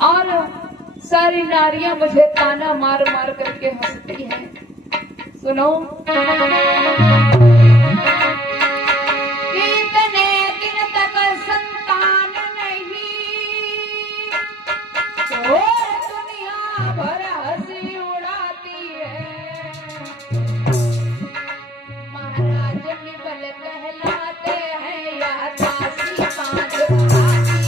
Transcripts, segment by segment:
और सारी नारियां मुझे ताना मार मार करके हंसती हैं। सुनो, कितने दिन तक संतान नहीं तो दुनिया भर हंसी उड़ाती है। महाराज निबल कहलाते हैं या दासी बांध उड़ाती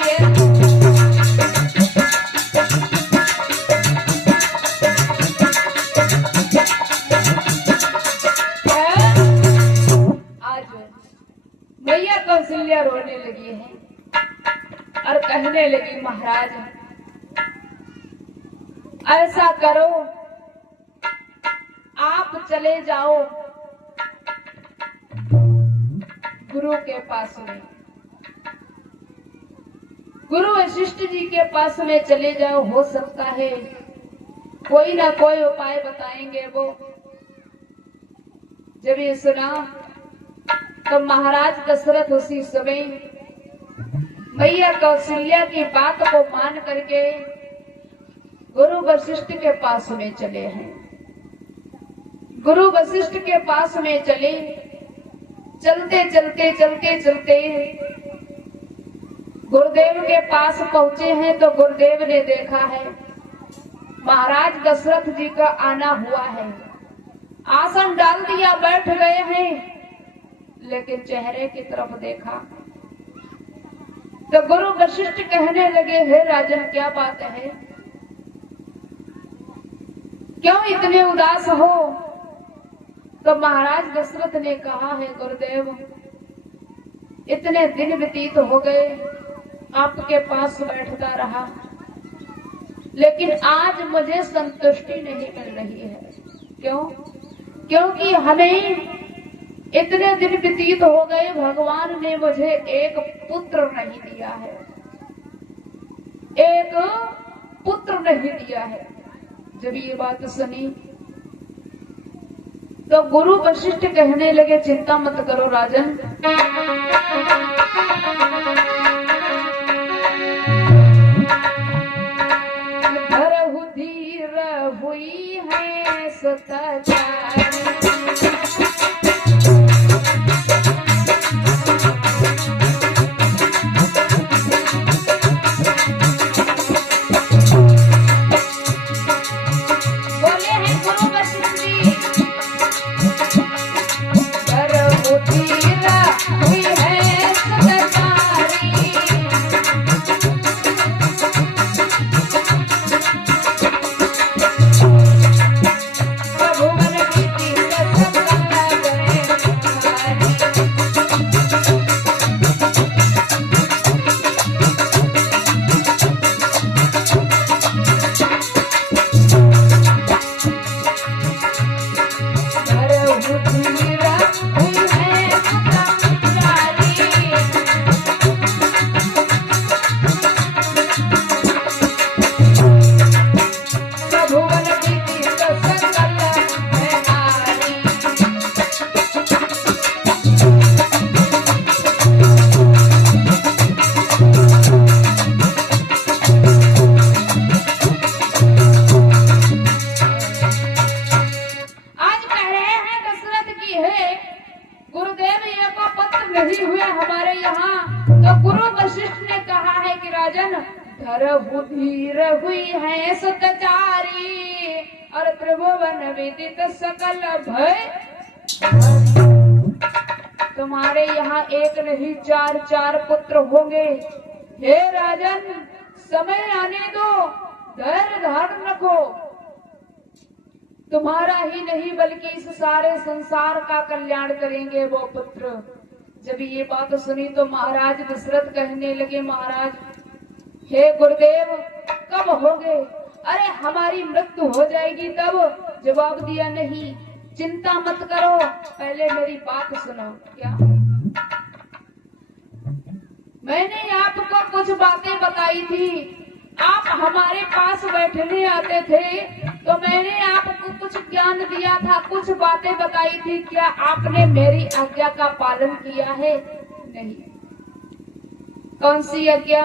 है। मैया कौशल्या रोने लगी है और कहने लगी, महाराज ऐसा करो, आप चले जाओ गुरु के पास में, गुरु वशिष्ठ जी के पास में चले जाओ। हो सकता है कोई ना कोई उपाय बताएंगे वो। जब ये सुना तो महाराज दशरथ उसी समय मैया कौशल्या की बात को मान करके गुरु वशिष्ठ के पास में चले हैं। गुरु वशिष्ठ के पास में चले, चलते चलते चलते चलते गुरुदेव के पास पहुंचे हैं तो गुरुदेव ने देखा है महाराज दशरथ जी का आना हुआ है। आसन डाल दिया, बैठ गए हैं, लेकिन चेहरे की तरफ देखा तो गुरु वशिष्ठ कहने लगे, हे राजन क्या बात है, क्यों इतने उदास हो? तो महाराज दशरथ ने कहा है, गुरुदेव इतने दिन व्यतीत हो गए आपके पास बैठता रहा, लेकिन आज मुझे संतुष्टि नहीं मिल रही है। क्यों? क्योंकि हमें इतने दिन व्यतीत हो गए, भगवान ने मुझे एक पुत्र नहीं दिया है, एक पुत्र नहीं दिया है। जब ये बात सुनी तो गुरु वशिष्ठ कहने लगे, चिंता मत करो राजन, धरहु धीर हुई है सताचारी। धरहु धीर हुई है सतचारी और त्रिभुवन विदित सकल भय। तुम्हारे यहाँ एक नहीं चार चार पुत्र होंगे। हे राजन, समय आने दो, धैर्य धारण रखो, तुम्हारा ही नहीं बल्कि इस सारे संसार का कल्याण करेंगे वो पुत्र। जब ये बात सुनी तो महाराज दशरथ कहने लगे, महाराज हे गुरुदेव कब होगे? अरे हमारी मृत्यु हो जाएगी तब। जवाब दिया, नहीं चिंता मत करो, पहले मेरी बात सुनो। क्या? मैंने आपको कुछ बातें बताई थी, आप हमारे पास बैठने आते थे तो मैंने आपको कुछ ज्ञान दिया था, कुछ बातें बताई थी। क्या आपने मेरी आज्ञा का पालन किया है? नहीं। कौन सी आज्ञा?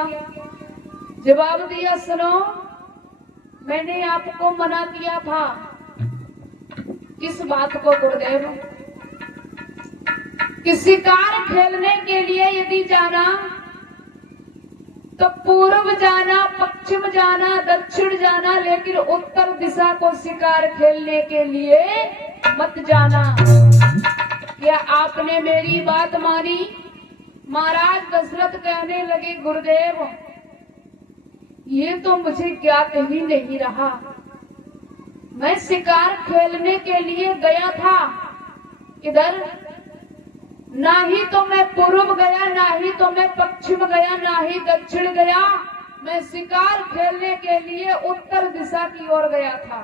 जवाब दिया, सुनो मैंने आपको मना किया था। किस बात को गुरुदेव? कि शिकार खेलने के लिए यदि जाना तो पूर्व जाना, पश्चिम जाना, दक्षिण जाना, लेकिन उत्तर दिशा को शिकार खेलने के लिए मत जाना। क्या आपने मेरी बात मानी? महाराज दशरथ कहने लगे, गुरुदेव ये तो मुझे ज्ञात ही नहीं रहा। मैं शिकार खेलने के लिए गया था, इधर ना ही तो मैं पूर्व गया, ना ही तो मैं पश्चिम गया, ना ही दक्षिण गया। मैं शिकार खेलने के लिए उत्तर दिशा की ओर गया था।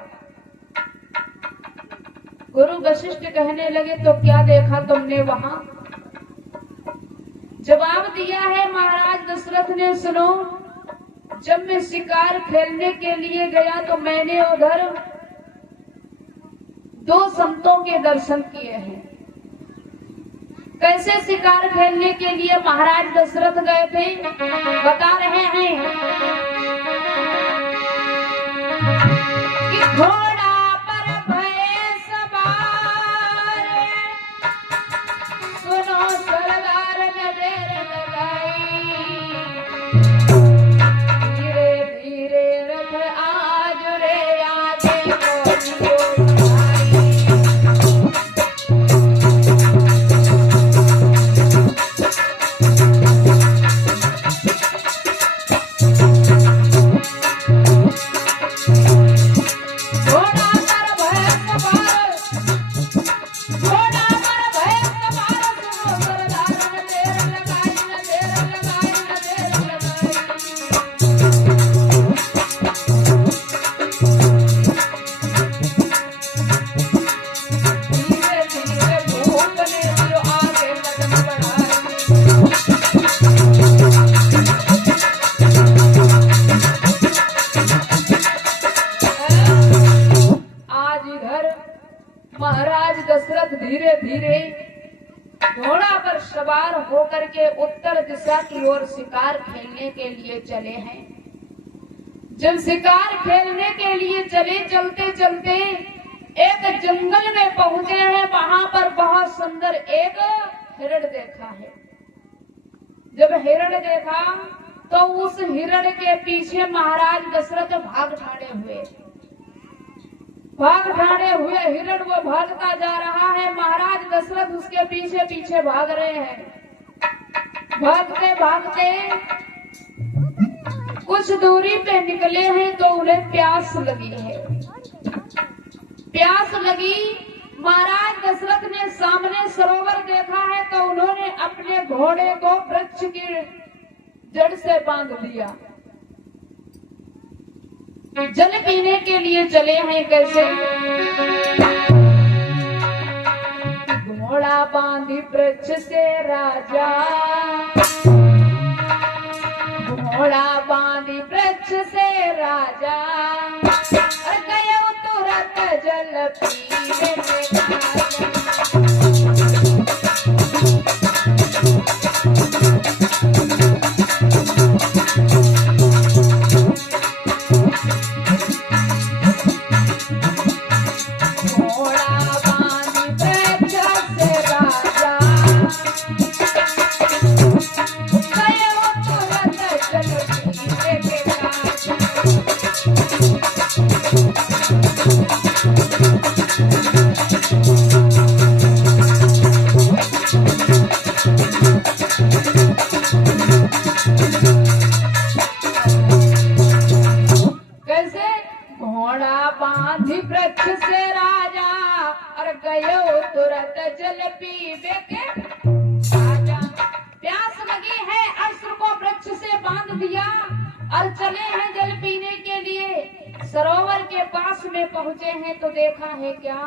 गुरु वशिष्ठ कहने लगे, तो क्या देखा तुमने वहां? जवाब दिया है महाराज दशरथ ने, सुनो जब मैं शिकार खेलने के लिए गया तो मैंने उधर 2 संतों के दर्शन किए हैं। कैसे शिकार खेलने के लिए महाराज दशरथ गए थे बता रहे हैं कि घोड़ा पर भय सवार, सुनो सरदार ने देर लगाई, धीरे धीरे रथ आज रे आगे महाराज दशरथ धीरे धीरे घोड़ा पर सवार होकर के उत्तर दिशा की ओर शिकार खेलने के लिए चले हैं। जब शिकार खेलने के लिए चले, चलते चलते एक जंगल में पहुंचे हैं। वहां पर बहुत सुंदर एक हिरण देखा है। जब हिरण देखा तो उस हिरण के पीछे महाराज दशरथ भाग ठाणे हुए हिरण वो भागता जा रहा है। महाराज दशरथ उसके पीछे पीछे भाग रहे हैं। भागते भागते कुछ दूरी पे निकले हैं तो उन्हें प्यास लगी है। प्यास लगी, महाराज दशरथ ने सामने सरोवर देखा है तो उन्होंने अपने घोड़े को वृक्ष की जड़ से बांध लिया। जल पीने के लिए चले हैं। कैसे? घोड़ा बांधी वृक्ष से राजा, घोड़ा बांधी वृक्ष से राजा, गए तुरंत जल पीने के बांधी वृक्ष से राजा, और गयो तुरंत जल पीवे के राजा। प्यास लगी है, अश्रु को वृक्ष से बांध दिया और चले हैं जल पीने के लिए। सरोवर के पास में पहुंचे हैं तो देखा है क्या,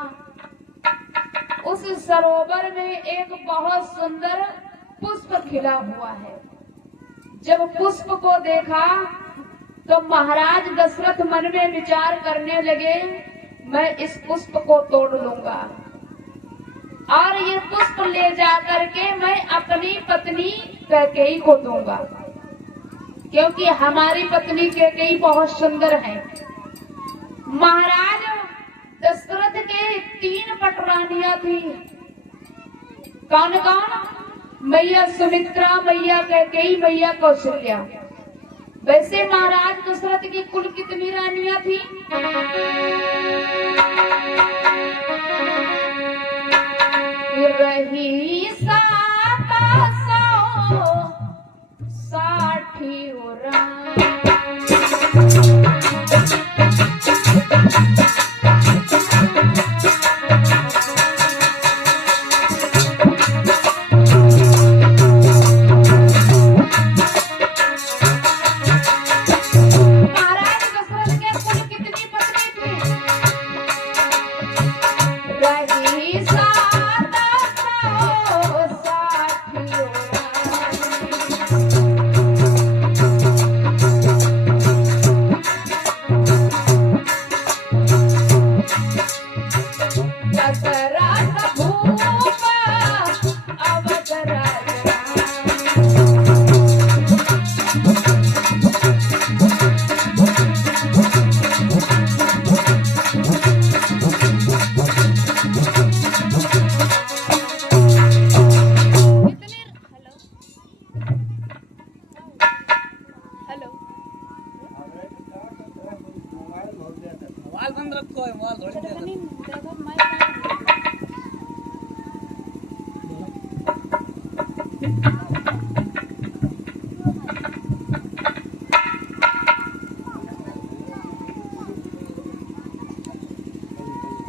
उस सरोवर में एक बहुत सुंदर पुष्प खिला हुआ है। जब पुष्प को देखा तो महाराज दशरथ मन में विचार करने लगे, मैं इस पुष्प को तोड़ लूंगा और ये पुष्प ले जा करके मैं अपनी पत्नी कैकेयी को दूंगा, क्योंकि हमारी पत्नी कैकेयी बहुत सुंदर है। महाराज दशरथ के 3 पटरानियां थी। कौन कौन? मैया सुमित्रा, मैया कैकेयी, मैया कौशल्या। वैसे महाराज दशरथ की कुल कितनी रानियां थी? रही 760 रानी। मोबाइल बंद रखो है, मोबाइल थोड़ी देर